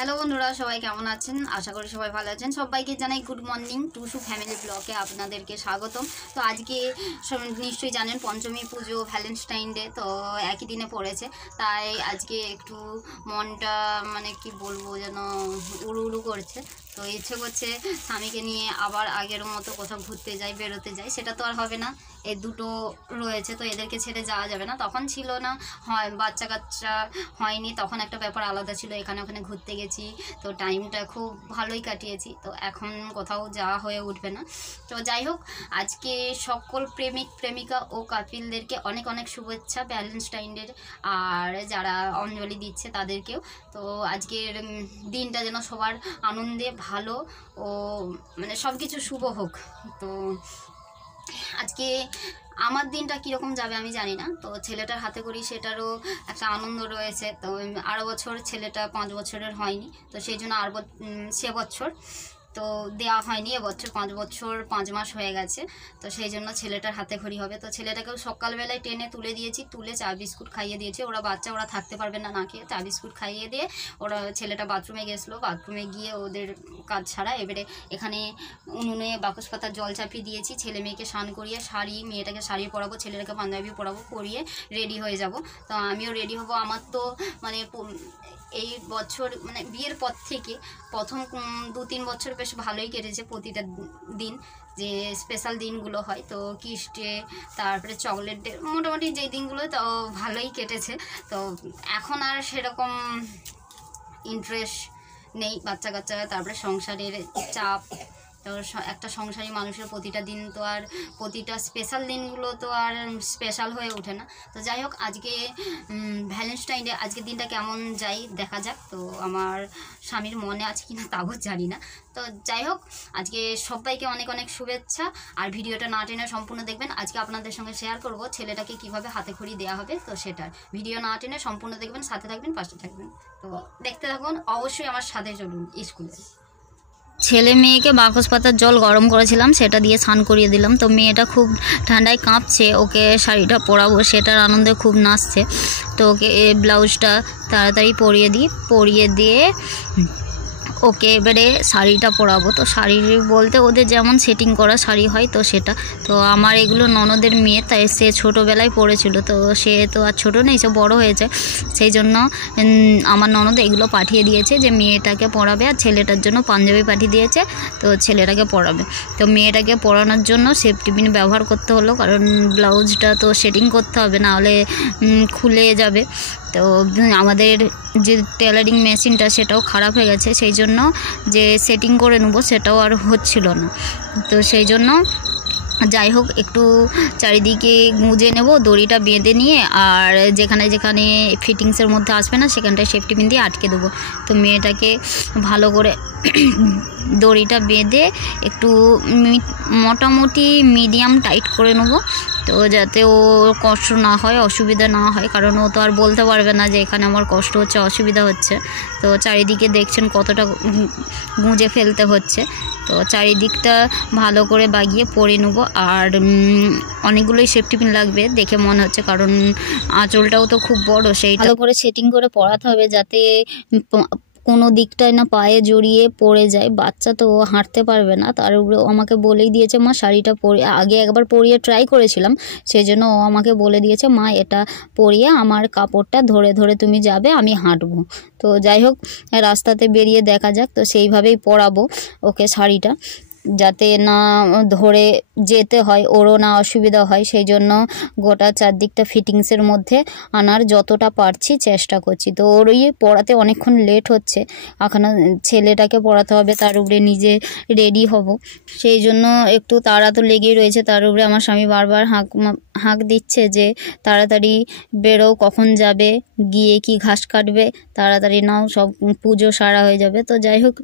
Hello বন্ধুরা, সবাই কেমন আছেন? আশা করি সবাই ভালো আছেন। সবাইকে জানাই গুড মর্নিং। টুসু ফ্যামিলি ব্লগে আপনাদেরকে স্বাগতম। তো আজকে নিশ্চয়ই জানেন পঞ্চমী পুজো, ভ্যালেন্টাইন ডে তো একই দিনে পড়েছে। তাই আজকে একটু মনটা কি বলবো যেন উড়ু উড়ু করছে। তো ইচ্ছে করছে স্বামীকে নিয়ে আবার আগের মতো কোথাও ঘুরতে যাই, বেরোতে যাই। সেটা তো আর হবে না, এই দুটো রয়েছে তো এদেরকে ছেড়ে যাওয়া যাবে না। তখন ছিল না, হয় বাচ্চা কাচ্চা হয়নি, তখন একটা ব্যাপার আলাদা ছিল। এখানে ওখানে ঘুরতে গেছি, তো টাইমটা খুব ভালোই কাটিয়েছি। তো এখন কোথাও যাওয়া হয়ে উঠবে না। তো যাই হোক, আজকে সকল প্রেমিক প্রেমিকা ও কাপিলদেরকে অনেক অনেক শুভেচ্ছা ভ্যালেন্টাইন ডের। আর যারা অঞ্জলি দিচ্ছে তাদেরকেও। তো আজকের দিনটা যেন সবার আনন্দে ভালো ও সব কিছু শুভ হোক। তো আজকে আমার দিনটা কীরকম যাবে আমি জানি না। তো ছেলেটার হাতে করি, সেটারও একটা আনন্দ রয়েছে। তো আরও বছর ছেলেটা 5 বছরের হয়নি, তো সেই জন্য সে বছর তো দেওয়া হয়নি। এবছর 5 বছর 5 মাস হয়ে গেছে, তো সেই জন্য ছেলেটার হাতে খড়ি হবে। তো ছেলেটাকেও সকালবেলায় টেনে তুলে দিয়েছি, তুলে চা বিস্কুট খাইয়ে দিয়েছি। ওরা বাচ্চা, ওরা থাকতে পারবে না না খেয়ে। চা বিস্কুট খাইয়ে দিয়ে ছেলেটা বাথরুমে গেছিলো। বাথরুমে গিয়ে ওদের কাজ ছাড়া এবারে এখানে উনুনে বাকস পাতার জল চাপিয়ে দিয়েছি। ছেলে মেয়েকে স্নান করিয়ে মেয়েটাকে শাড়ি পরাবো, ছেলেটাকে পাঞ্জাবি পরাবো, পরিয়ে রেডি হয়ে যাব। তো আমিও রেডি হব। আমার তো এই বছর বিয়ের পর থেকে প্রথম 2-3 বছর বেশ ভালোই কেটেছে। প্রতিটা দিন যে স্পেশাল দিনগুলো হয়, তো কিস্টে, তারপরে চকলেট ডে, মোটামুটি যেই দিনগুলো তো ভালোই কেটেছে। তো এখন আর সেরকম ইন্টারেস্ট নেই বাচ্চা কাচ্চা, তারপরে সংসারের চাপ। তো একটা সংসারী মানুষের প্রতিটা দিন তো আর প্রতিটা স্পেশাল দিনগুলো তো আর স্পেশাল হয়ে ওঠে না। তো যাই হোক, আজকে ভ্যালেন্টাইন ডে, আজকের দিনটা কেমন যাই দেখা যাক। তো আমার স্বামীর মনে আছে কিনা তাও জানি না। তো যাই হোক, আজকে সবাইকে অনেক অনেক শুভেচ্ছা। আর ভিডিওটা না টেনে সম্পূর্ণ দেখবেন। আজকে আপনাদের সঙ্গে শেয়ার করব ছেলেটাকে কিভাবে হাতে খড়ি দেওয়া হবে। তো সেটার ভিডিও না টেনে সম্পূর্ণ দেখবেন, সাথে থাকবেন, পাশে থাকবেন। তো দেখতে থাকুন, অবশ্যই আমার সাথে চলুন। স্কুলে ছেলে মেয়েকে বাকস পাতার জল গরম করেছিলাম, সেটা দিয়ে স্নান করিয়ে দিলাম। তো মেয়েটা খুব ঠান্ডায় কাঁপছে, ওকে শাড়িটা পরাবো, সেটার আনন্দে খুব নাচছে। তো ওকে ব্লাউজটা তাড়াতাড়ি পরিয়ে দিয়ে ওকে এবারে শাড়িটা পরাবো। তো শাড়ি বলতে ওদের যেমন সেটিং করা শাড়ি হয়, তো সেটা তো আমার এগুলো ননদের মেয়ে, তাই সে ছোটোবেলায় পরেছিল। তো সে তো আর ছোটো নেই, সে বড়ো হয়েছে। সেই জন্য আমার ননদ এগুলো পাঠিয়ে দিয়েছে যে মেয়েটাকে পরাবে, আর ছেলেটার জন্য পাঞ্জাবি পাঠিয়ে দিয়েছে, তো ছেলেটাকে পরাবে। তো মেয়েটাকে পরানোর জন্য সেফটি পিন ব্যবহার করতে হলো, কারণ ব্লাউজটা তো সেটিং করতে হবে, না হলে খুলে যাবে। তো আমাদের যে টেলারিং মেশিনটা সেটাও খারাপ হয়ে গেছে, সেই জন্য যে সেটিং করে নেব সেটাও আর হচ্ছিল না। তো সেই জন্য যাই হোক, একটু চারিদিকে গুঁজে নেব, দড়িটা বেঁধে নিয়ে, আর যেখানে যেখানে ফিটিংসের মধ্যে আসবে না সেখানটায় সেফটি পিন দিয়ে আটকে দেবো। তো মেয়েটাকে ভালো করে দড়িটা বেঁধে একটু মোটামুটি মিডিয়াম টাইট করে নেব, তো যাতে ও কষ্ট না হয়, অসুবিধা না হয়। কারণ ও তো আর বলতে পারবে না যে এখানে আমার কষ্ট হচ্ছে, অসুবিধা হচ্ছে। তো চারিদিকে দেখছেন কতটা গুঁজে ফেলতে হচ্ছে। তো চারিদিকটা ভালো করে বাগিয়ে পরে নেব। আর অনেকগুলোই সেফটি পিন লাগবে দেখে মনে হচ্ছে, কারণ আঁচলটাও তো খুব বড়, সেই ভালো করে সেটিং করে পরাতে হবে যাতে কোনো দিকটায় না পায়ে জড়িয়ে পড়ে যায়। বাচ্চা তো হাঁটতে পারবে না, তার উপরে আমাকে বলেই দিয়েছে মা শাড়িটা আগে একবার পরিয়ে ট্রাই করেছিলাম, সেই জন্য ও আমাকে বলে দিয়েছে মা এটা পরিয়ে আমার কাপড়টা ধরে ধরে তুমি যাবে, আমি হাঁটবো। তো যাই হোক, রাস্তাতে বেরিয়ে দেখা যাক। তো সেইভাবেই পরাবো ওকে শাড়িটা, যাতে না ধরে যেতে হয়, ওরও না অসুবিধা হয়। সেই জন্য গোটা চারদিকটা ফিটিংসের মধ্যে আনার যতটা পারছি চেষ্টা করছি। তো ওরই পড়াতে অনেকক্ষণ লেট হচ্ছে, এখন ছেলেটাকে পড়াতে হবে, তার উপরে নিজে রেডি হব, সেই জন্য একটু তাড়া তো লেগেই রয়েছে। তার উপরে আমার স্বামী বারবার হাঁক দিচ্ছে যে তাড়াতাড়ি বেরো, কখন যাবে, গিয়ে কি ঘাস কাটবে, তাড়াতাড়ি নাও, সব পুজো সারা হয়ে যাবে। তো যাই হোক,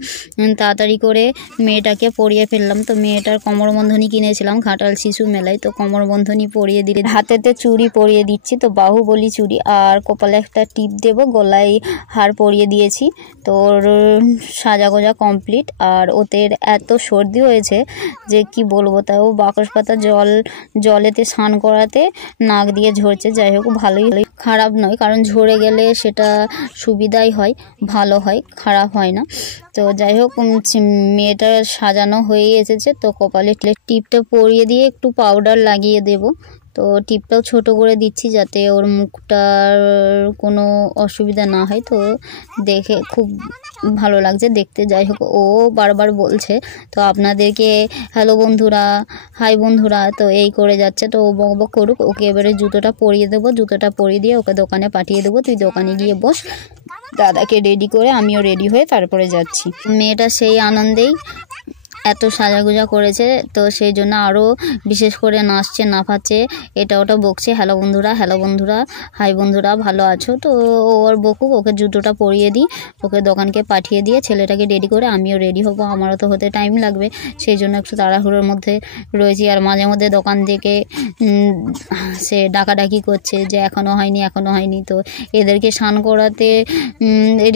তাড়াতাড়ি করে মেয়েটাকে পরিয়ে ফেললাম। তো মেয়েটার কোমরবন্ধনী কিনেছিলাম ঘাটাল শিশু মেলায়, তো কোমরবন্ধনী পরিয়ে দিলে, হাতেতে চুড়ি পরিয়ে দিচ্ছি, তো বাহুবলী চুড়ি, আর কপালে একটা টিপ দেবো, গলায় হার পরিয়ে দিয়েছি। তো ওর সাজা গোজা কমপ্লিট। আর ওদের এত সর্দি হয়েছে যে কি বলবো, তাও বাকস পাতা জলেতে স্নান করা জায়গাতে নাক দিয়ে ঝরছে। যাই হোক ভালোই, খারাপ নয়, কারণ ঝরে গেলে সেটা সুবিধাই হয়, ভালো হয়, খারাপ হয় না। তো যাই হোক মেয়েটার সাজানো হয়ে এসেছে। তো কপালে টিপটা পরিয়ে দিয়ে একটু পাউডার লাগিয়ে দেব। তো টিপটাও ছোট করে দিচ্ছি যাতে ওর মুখটার কোনো অসুবিধা না হয়। তো দেখে খুব ভালো লাগছে দেখতে। যাই হোক ও বারবার বলছে তো আপনাদেরকে হ্যালো বন্ধুরা, হাই বন্ধুরা, তো এই করে যাচ্ছে। তো ও বক বক করুক, ওকে এবারে জুতোটা পরিয়ে দেবো। জুতোটা পরিয়ে দিয়ে ওকে দোকানে পাঠিয়ে দেবো। তুই দোকানে গিয়ে বস, দাদাকে রেডি করে আমিও রেডি হয়ে তারপরে যাচ্ছি। মেয়েটা সেই আনন্দেই এত সাজাগুজা করেছে, তো সেই জন্য আরও বিশেষ করে নাচছে, নাফাচ্ছে, এটা ওটা বকছে, হ্যালো বন্ধুরা, হ্যালো বন্ধুরা, হাই বন্ধুরা, ভালো আছো। তো ওর বকুক, ওকে জুতোটা পরিয়ে দিই, ওকে দোকানকে পাঠিয়ে দিয়ে ছেলেটাকে রেডি করে আমিও রেডি হবো। আমারও তো হতে টাইম লাগবে, সেই জন্য একটু তাড়াহুড়োর মধ্যে রয়েছি। আর মাঝে মধ্যে দোকান থেকে সে ডাকাডাকি করছে যে এখনও হয়নি, এখনও হয়নি। তো এদেরকে স্নান করাতে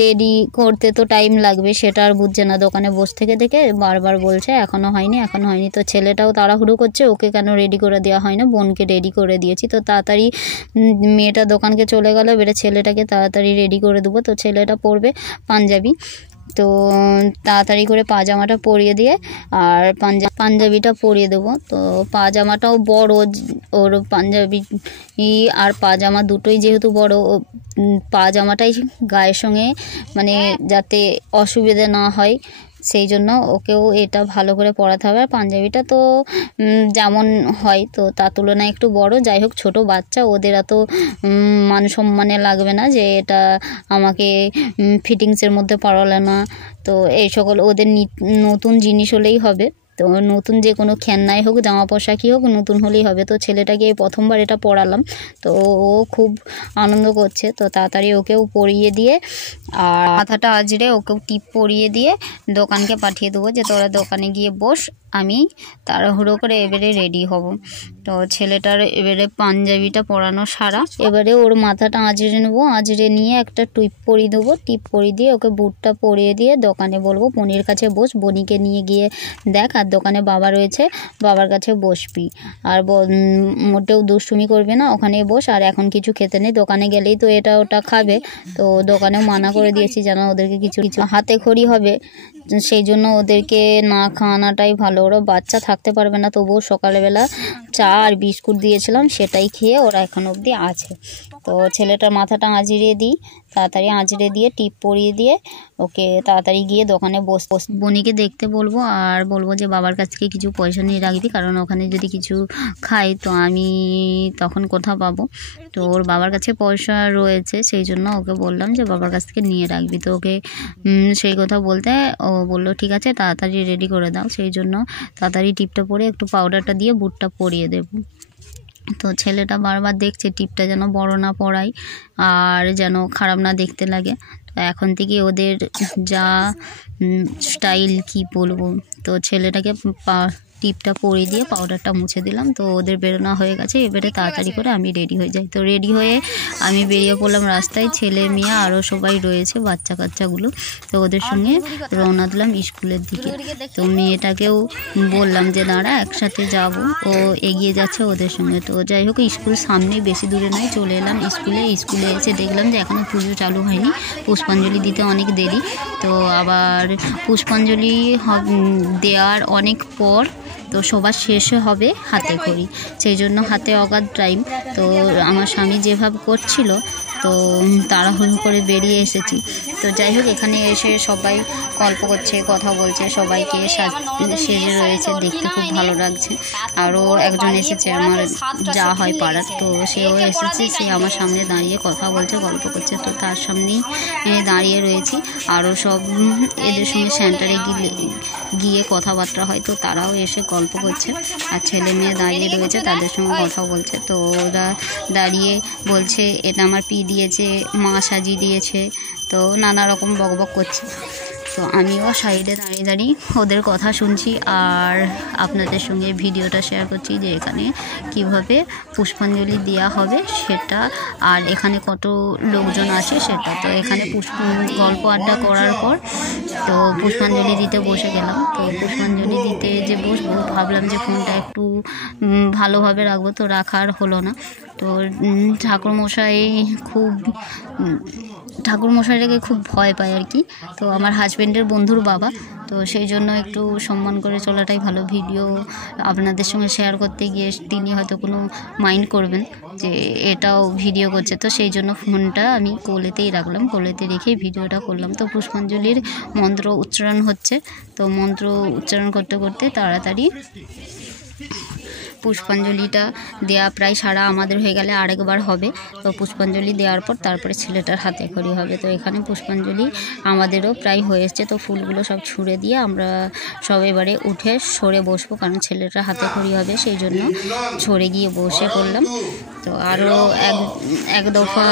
রেডি করতে তো টাইম লাগবে, সেটা আর বুঝছে না। দোকানে বসে থেকে বারবার বলছে এখনো হয়নি, এখনো হয়নি। তো ছেলেটাও তাড়াহুড়ো করছে, ওকে কেন রেডি করে দেওয়া হয় না, বোনকে রেডি করে দিয়েছি। তো তাড়াতাড়ি মেয়েটা দোকানকে চলে গেল, এবারে ছেলেটাকে তাড়াতাড়ি রেডি করে দেবো। তো ছেলেটা পরবে পাঞ্জাবি, তো তাড়াতাড়ি করে পাজামাটা পরিয়ে দিয়ে আর পাঞ্জাবিটা পরিয়ে দেবো। তো পাজামাটাও বড়, ওর পাঞ্জাবি আর পাজামা দুটোই যেহেতু বড়, পাজামাটাই গায়ের সঙ্গে মানে যাতে অসুবিধা না হয় সেই জন্য ওকেও এটা ভালো করে পরাতে হবে। আর পাঞ্জাবিটা তো যেমন হয় তো তার তুলনায় একটু বড়। যাই হোক ছোট বাচ্চা, ওদের এত মান সম্মানে লাগবে না যে এটা আমাকে ফিটিংসের মধ্যে পরালে না। তো এই সকল ওদের নতুন জিনিস হলেই হবে। তো নতুন যে কোনো খেলনাই হোক, জামা পোশাকই হোক, নতুন হলেই হবে। তো ছেলেটাকে এই প্রথমবার এটা পরালাম, তো ও খুব আনন্দ করছে। তো তাড়াতাড়ি ওকেও পরিয়ে দিয়ে আর মাথাটা আজরে ওকেও টিপ পরিয়ে দিয়ে দোকানকে পাঠিয়ে দেবো যে তোরা দোকানে গিয়ে বস, আমি তাড়াহুড়ো করে এবারে রেডি হব। তো ছেলেটার এবারে পাঞ্জাবিটা পরানো সারা, এবারে ওর মাথাটা আঁচড়ে নেবো। আঁচড়ে নিয়ে একটা টিপ পরিয়ে দেবো। টিপ পরিয়ে দিয়ে ওকে বুটটা পরিয়ে দিয়ে দোকানে বলবো বনির কাছে বস, বনিকে নিয়ে গিয়ে দেখ, আর দোকানে বাবা রয়েছে, বাবার কাছে বসবি, আর মোটেও দুষ্টুমি করবে না, ওখানে বস। আর এখন কিছু খেতে নেই, দোকানে গেলেই তো এটা ওটা খাবে। তো দোকানেও মানা করে দিয়েছি যেন ওদেরকে কিছু হাতে খড়ি হবে, সেই জন্য ওদেরকে না খাওয়ানোটাই ভালো। ওরা বাচ্চা থাকতে পারবে না, তবুও সকালবেলা চা আর বিস্কুট দিয়েছিলাম, সেটাই খেয়ে ওরা এখন অবধি আছে। তো ছেলেটার মাথাটা আঁচড়িয়ে দিই, তাড়াতাড়ি আঁচড়ে দিয়ে টিপ পরিয়ে দিয়ে ওকে তাড়াতাড়ি গিয়ে দোকানে বস। বনিকে দেখতে বলবো আর বলবো যে বাবার কাছ থেকে কিছু পয়সা নিয়ে রাখবি, কারণ ওখানে যদি কিছু খাই তো আমি তখন কোথাও পাবো। তো ওর বাবার কাছে পয়সা রয়েছে, সেই জন্য ওকে বললাম যে বাবার কাছ থেকে নিয়ে রাখবি। তো ওকে সেই কথা বলতে ও বললো ঠিক আছে, তাড়াতাড়ি রেডি করে দাও। সেই জন্য তাড়াতাড়ি টিপটা পরে একটু পাউডারটা দিয়ে বুটটা পরিয়ে দেবো। তো ছেলেটা বারবার দেখছে টিপটা যেন বড় না পড়াই আর যেন খারাপ না দেখতে লাগে। তো এখন থেকে ওদের যা স্টাইল কি বলবো, তো ছেলেটাকে টিপটা পরিয়ে দিয়ে পাউডারটা মুছে দিলাম। তো ওদের বেরোনো হয়ে গেছে, এবারে তাড়াতাড়ি করে আমি রেডি হয়ে যাই। তো রেডি হয়ে আমি বেরিয়ে পড়লাম রাস্তায়, ছেলে মেয়ে আরও সবাই রয়েছে, বাচ্চা কাচ্চাগুলো। তো ওদের সঙ্গে রওনা দিলাম স্কুলের দিকে। তো মেয়েটাকেও বললাম যে দাঁড়া একসাথে যাব, ও এগিয়ে যাচ্ছে ওদের সঙ্গে। তো যাই হোক স্কুল সামনে, বেশি দূরে নয়, চলে এলাম স্কুলে। স্কুলে এসে দেখলাম যে এখনও পুজো চালু হয়নি, পুষ্পাঞ্জলি দিতে অনেক দেরি। তো আবার পুষ্পাঞ্জলি দেওয়ার অনেক পর তো সবার শেষে হবে হাতে খড়ি, সেই জন্য হাতে অগাধ টাইম। তো আমার স্বামী যেভাবে করছিল তো তাড়াহুড়ো করে বেরিয়ে এসেছি। তো যাই হোক এখানে এসে সবাই গল্প করছে, কথা বলছে, সবাইকে সেজে রয়েছে, দেখতে খুব ভালো লাগছে। আরও একজন এসেছে আমার যা হয় পাড়ার, তো সেও এসেছে, সে আমার সামনে দাঁড়িয়ে কথা বলছে, গল্প করছে। তো তার সামনেই দাঁড়িয়ে রয়েছি। আরও সব এদের সঙ্গে সেন্টারে গিয়ে কথাবার্তা হয়, তো তারাও এসে গল্প করছে। আর ছেলে মেয়ে দাঁড়িয়ে রয়েছে, তাদের সঙ্গে কথা বলছে। তো ওরা দাঁড়িয়ে বলছে এটা আমার পি দিয়েছে, মা সাজিয়ে দিয়েছে, তো নানা রকম বকবক করছে। তো তো আমিও সাইডে দাঁড়িয়ে দাঁড়িয়ে ওদের কথা শুনছি আর আপনাদের সঙ্গে ভিডিওটা শেয়ার করছি যে এখানে কিভাবে পুষ্পাঞ্জলি দেওয়া হবে সেটা, আর এখানে কত লোকজন আছে সেটা। তো এখানে গল্প আড্ডা করার পর তো পুষ্পাঞ্জলি দিতে বসে গেলাম। তো পুষ্পাঞ্জলি দিতে যে বসবো ভাবলাম যে ফোনটা একটু ভালোভাবে রাখবো, তো রাখার হলো না। তো ঠাকুরমশাইটাকে খুব ভয় পায় আর কি। তো আমার হাজব্যান্ডের বন্ধুর বাবা, তো সেই জন্য একটু সম্মান করে চলাটাই ভালো। ভিডিও আপনাদের সঙ্গে শেয়ার করতে গিয়ে তিনি হয়তো কোনো মাইন্ড করবেন যে এটাও ভিডিও করছে, তো সেই জন্য ফোনটা আমি কোলেতেই রাখলাম, কোলেতে রেখে ভিডিওটা করলাম। তো পুষ্পাঞ্জলির মন্ত্র উচ্চারণ হচ্ছে, তো মন্ত্র উচ্চারণ করতে করতে তাড়াতাড়ি পুষ্পাঞ্জলিটা দেওয়া প্রায় সারা আমাদের হয়ে গেলে আরেকবার হবে। তো পুষ্পাঞ্জলি দেওয়ার পর তারপরে ছেলেটার হাতে খড়ি হবে। তো এখানে পুষ্পাঞ্জলি আমাদেরও প্রায় হয়ে এসছে। তো ফুলগুলো সব ছুঁড়ে দিয়ে আমরা সব এবারে উঠে সরে বসবো, কারণ ছেলেটার হাতে খড়ি হবে, সেই জন্য সরে গিয়ে বসে পড়লাম। তো আরও এক দফা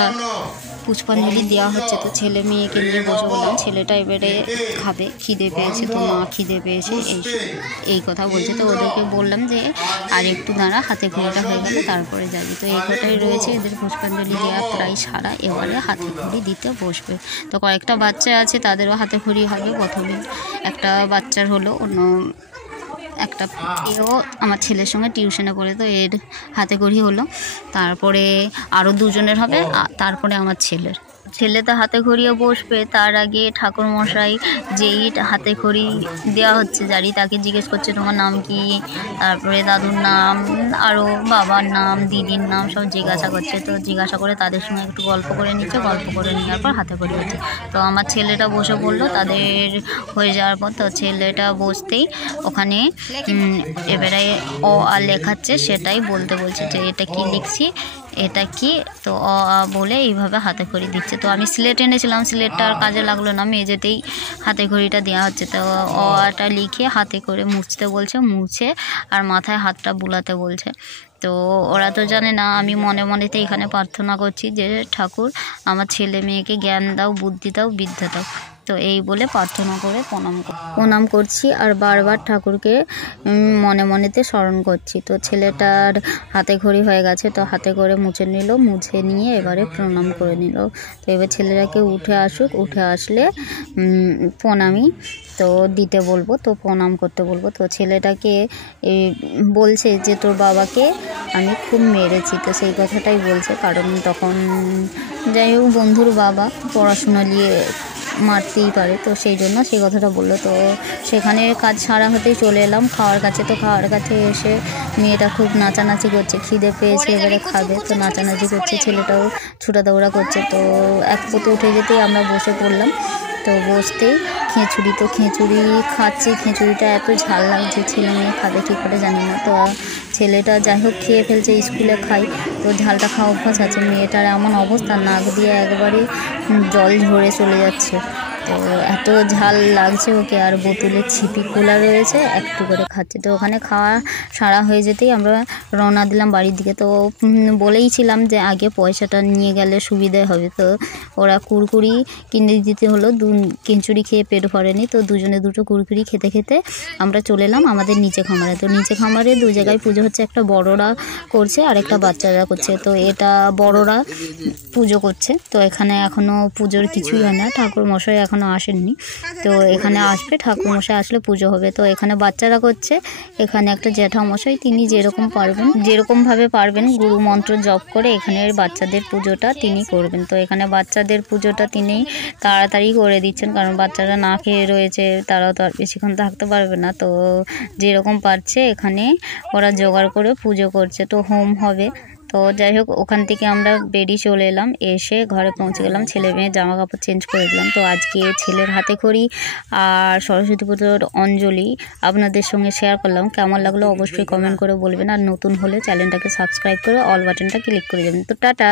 পুষ্পাঞ্জলি দেওয়া হচ্ছে। তো ছেলে মেয়েকে নিয়ে বসে বললাম, ছেলেটা এবারে খাবে, খিদে পেয়েছে, তো মা খিদে পেয়েছে এই কথা বলছে। তো ওদেরকে বললাম যে আর একটু দাঁড়া, হাতে খড়িটা হয়ে গেলে তারপরে যাবি। তো এই কথাই রয়েছে, এদের পুষ্পাঞ্জলি দেওয়া প্রায় সারা, এবারে হাতে খড়ি দিতে বসবে। তো কয়েকটা বাচ্চা আছে, তাদেরও হাতে খড়ি হবে। প্রথমে একটা বাচ্চার হলো, অন্য একটা এও আমার ছেলের সঙ্গে টিউশনে পড়ে, তো এর হাতে খড়ি হলো। তারপরে আরও দুজনের হবে, তারপরে আমার ছেলে তো হাতে খড়িয়ে বসবে। তার আগে ঠাকুরমশাই যেই হাতে খড়ি দেওয়া হচ্ছে যারি, তাকে জিজ্ঞেস করছে তোমার নাম কি, তারপরে দাদুর নাম, আরও বাবার নাম, দিদির নাম সব জিজ্ঞাসা করছে। তো জিজ্ঞাসা করে তাদের সঙ্গে একটু গল্প করে নিচ্ছে, গল্প করে নেওয়ার পর হাতে খড়ি হচ্ছে। তো আমার ছেলেটা বসে পড়লো তাদের হয়ে যাওয়ার পর। তো ছেলেটা বসতেই ওখানে এবারে অ আ লেখাচ্ছে, সেটাই বলতে বলছে যে এটা কি লিখছি, এটা কি। তো অ আ বলে এইভাবে হাতে খড়ি দিচ্ছে। তো আমি স্লেট এনেছিলাম, স্লেটটা আর কাজে লাগলো না, মেঝেতেই হাতে খড়িটা দেওয়া হচ্ছে। তো অ আটা লিখে হাতে করে মুছতে বলছে, মুছে আর মাথায় হাতটা বুলাতে বলছে। তো ওরা তো জানে না, আমি মনে মনেতে এখানে প্রার্থনা করছি যে ঠাকুর আমার ছেলে মেয়েকে জ্ঞান দাও, বুদ্ধি দাও, বিদ্যা দাও। তো এই বলে প্রার্থনা করে প্রণাম করছি আর বারবার ঠাকুরকে মনে মনেতে স্মরণ করছি। তো ছেলেটার হাতে খড়ি হয়ে গেছে, তো হাতে করে মুছে নিল, মুছে নিয়ে এবারে প্রণাম করে নিল। তো এবার ছেলেটাকে উঠে আসুক, উঠে আসলে প্রণামী তো দিতে বলবো, তো প্রণাম করতে বলবো। তো ছেলেটাকে বলছে যে তোর বাবাকে আমি খুব মেরেছি, তো সেই কথাটাই বলছে, কারণ তখন যাই হোক বন্ধুর বাবা পড়াশোনা নিয়ে মারতেই পারে, তো সেই জন্য সেই কথাটা বললো। তো সেখানে কাজ সারা হতেই চলে এলাম খাওয়ার কাছে। তো খাওয়ার কাছে এসে মেয়েটা খুব নাচানাচি করছে, খিদে পেয়েছে, এবারে খাবে, তো নাচানাচি করছে, ছেলেটাও ছুটা দৌড়া করছে। তো এক পোতে উঠে যেতেই আমরা বসে পড়লাম। তো বসতেই খিচুড়ি, তো খিচুড়ি খাচ্ছি, খিচুড়িটা এত ঝাল লাগছে, ছেলে মেয়ে খাবে কী করে জানি না। তো ছেলেটা যাই হোক খেয়ে ফেলছে, স্কুলে খাই, তো ঝালটা খাওয়া অভ্যাস আছে। মেয়েটার এমন অবস্থা, নাক দিয়ে একবারে জল ঝরে চলে যাচ্ছে, তো এত ঝাল লাগছে ওকে। আর বোতলের ছিপি খোলা রয়েছে, একটু করে খাচ্ছে। তো ওখানে খাওয়া সারা হয়ে যেতেই আমরা রওনা দিলাম বাড়ির দিকে। তো বলেইছিলাম যে আগে পয়সাটা নিয়ে গেলে সুবিধে হবে। তো ওরা কুরকুরি কিনে দিতে হলো, খিচুড়ি খেয়ে পেট ভরেনি, তো দুজনে দুটো কুরকুরি খেতে খেতে আমরা চলে এলাম আমাদের নিচে খামারে। তো নিচে খামারে দু জায়গায় পুজো হচ্ছে, একটা বড়রা করছে আর একটা বাচ্চারা করছে। তো এটা বড়রা পুজো করছে, তো এখানে এখনও পুজোর কিছুই হয় না, ঠাকুর মশাই এখনও আসেননি। তো এখানে আসবে, ঠাকুর মশাই আসলে পুজো হবে। তো এখানে বাচ্চারা করছে, এখানে একটা জ্যাঠামশাই, তিনি যেরকমভাবে পারবেন গুরু মন্ত্র জপ করে এখানের বাচ্চাদের পুজোটা তিনি করবেন। তো এখানে বাচ্চাদের পুজোটা তিনি তাড়াতাড়ি করে দিচ্ছেন, কারণ বাচ্চারা না খেয়ে রয়েছে, তারাও তো আর বেশিক্ষণ থাকতে পারবে না। তো যেরকম পারছে এখানে ওরা জোগাড় করে পুজো করছে, তো হোম হবে। তো যাই হোক ওখান থেকে আমরা বেরিয়ে চলে এলাম, এসে ঘরে পৌঁছে গেলাম, ছেলে মেয়ের জামা কাপড় চেঞ্জ করে দিলাম। তো আজকে ছেলের হাতে খড়ি আর সরস্বতী পুজোর অঞ্জলি আপনাদের সঙ্গে শেয়ার করলাম। কেমন লাগলো অবশ্যই কমেন্ট করে বলবেন, আর নতুন হলে চ্যানেলটাকে সাবস্ক্রাইব করে অল বাটনটা ক্লিক করে দেবেন। তো টাটা।